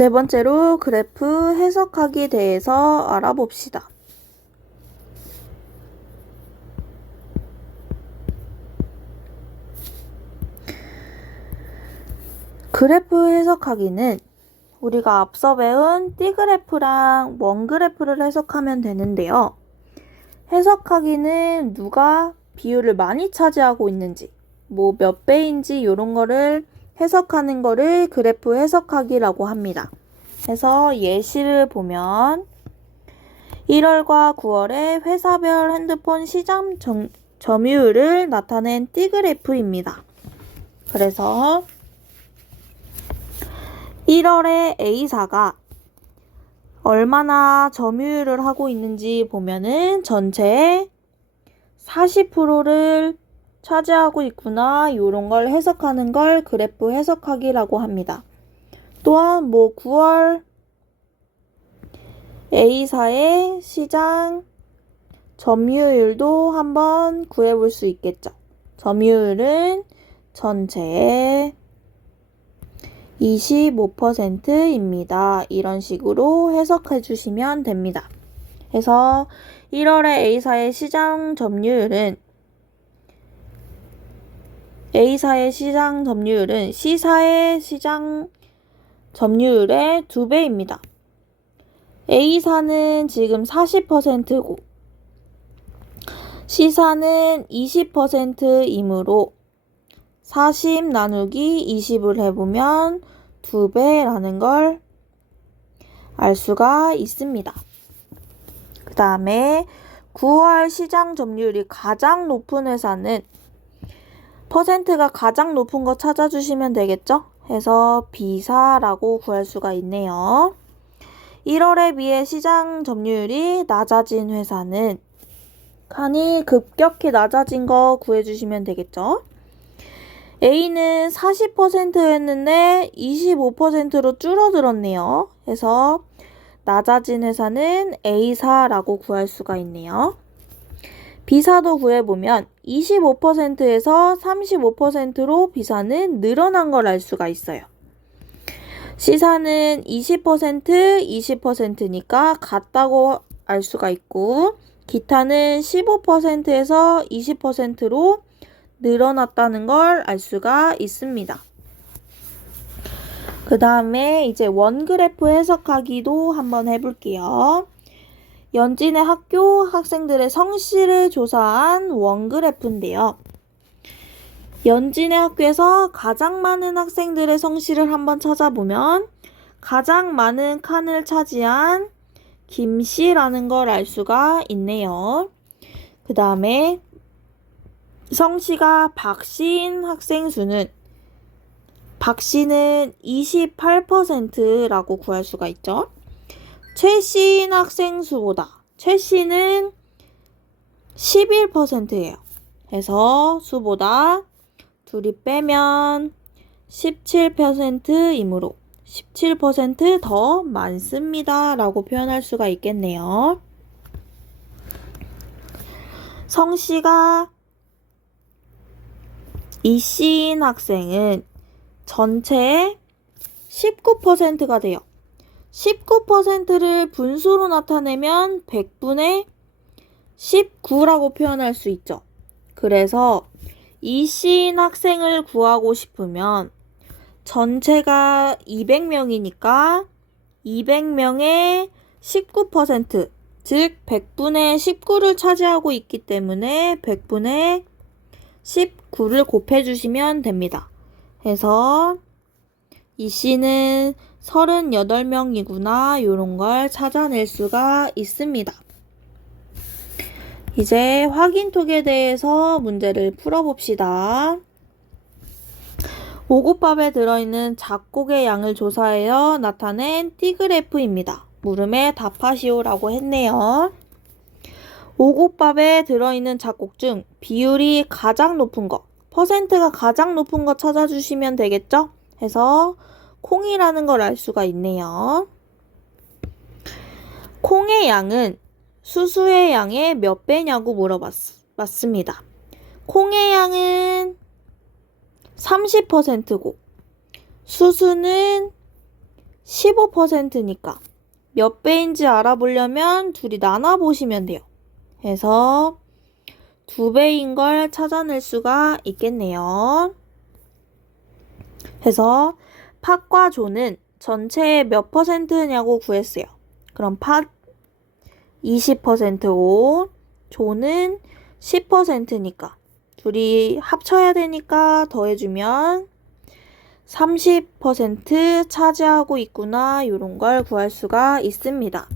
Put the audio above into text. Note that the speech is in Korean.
네 번째로 그래프 해석하기에 대해서 알아봅시다. 그래프 해석하기는 우리가 앞서 배운 띠그래프랑 원그래프를 해석하면 되는데요. 해석하기는 누가 비율을 많이 차지하고 있는지, 몇 배인지 이런 거를 해석하는 거를 그래프 해석하기라고 합니다. 그래서 예시를 보면 1월과 9월의 회사별 핸드폰 시장 점유율을 나타낸 띠그래프입니다. 그래서 1월에 A사가 얼마나 점유율을 하고 있는지 보면은 전체의 40%를 차지하고 있구나, 이런 걸 해석하는 걸 그래프 해석하기라고 합니다. 또한 9월 A사의 시장 점유율도 한번 구해볼 수 있겠죠. 점유율은 전체의 25%입니다. 이런 식으로 해석해 주시면 됩니다. 그래서 1월에 A사의 시장 점유율은 C사의 시장 점유율의 2배입니다. A사는 지금 40%고 C사는 20%이므로 40 나누기 20을 해보면 2배라는 걸 알 수가 있습니다. 그 다음에 9월 시장 점유율이 가장 높은 회사는 퍼센트가 가장 높은 거 찾아주시면 되겠죠? 해서 B사라고 구할 수가 있네요. 1월에 비해 시장 점유율이 낮아진 회사는 칸이 급격히 낮아진 거 구해주시면 되겠죠? A는 40%였는데 25%로 줄어들었네요. 그래서 낮아진 회사는 A사라고 구할 수가 있네요. B사도 구해보면 25%에서 35%로 B사는 늘어난 걸 알 수가 있어요. C사는 20%, 20%니까 같다고 알 수가 있고, 기타는 15%에서 20%로 늘어났다는 걸 알 수가 있습니다. 그 다음에 이제 원그래프 해석하기도 한번 해볼게요. 연진의 학교 학생들의 성실을 조사한 원그래프인데요. 연진의 학교에서 가장 많은 학생들의 성실을 한번 찾아보면 가장 많은 칸을 차지한 김씨라는 걸 알 수가 있네요. 그 다음에 성씨가 박씨인 학생 수는 박씨는 28%라고 구할 수가 있죠. 최씨인 학생 수보다 최씨는 11%예요. 그래서 수보다 둘이 빼면 17%이므로 17% 더 많습니다 라고 표현할 수가 있겠네요. 성씨가 이씨인 학생은 전체의 19%가 돼요. 19%를 분수로 나타내면 100분의 19라고 표현할 수 있죠. 그래서 이씨인 학생을 구하고 싶으면 전체가 200명이니까 200명의 19%, 즉 100분의 19를 차지하고 있기 때문에 100분의 19를 곱해주시면 됩니다. 그래서 이씨는 38명이구나, 이런 걸 찾아낼 수가 있습니다. 이제 확인톡에 대해서 문제를 풀어봅시다. 오곡밥에 들어있는 잡곡의 양을 조사하여 나타낸 띠그래프입니다. 물음에 답하시오라고 했네요. 오곡밥에 들어있는 잡곡 중 비율이 가장 높은 거, 퍼센트가 가장 높은 거 찾아주시면 되겠죠? 해서 콩이라는 걸 알 수가 있네요. 콩의 양은 수수의 양의 몇 배냐고 물어봤습니다. 콩의 양은 30%고 수수는 15%니까 몇 배인지 알아보려면 둘이 나눠보시면 돼요. 해서 2배인 걸 찾아낼 수가 있겠네요. 해서 팥과 조는 전체의 몇 퍼센트냐고 구했어요. 그럼 팥 20%고 조는 10%니까 둘이 합쳐야 되니까 더해주면 30% 차지하고 있구나, 이런 걸 구할 수가 있습니다.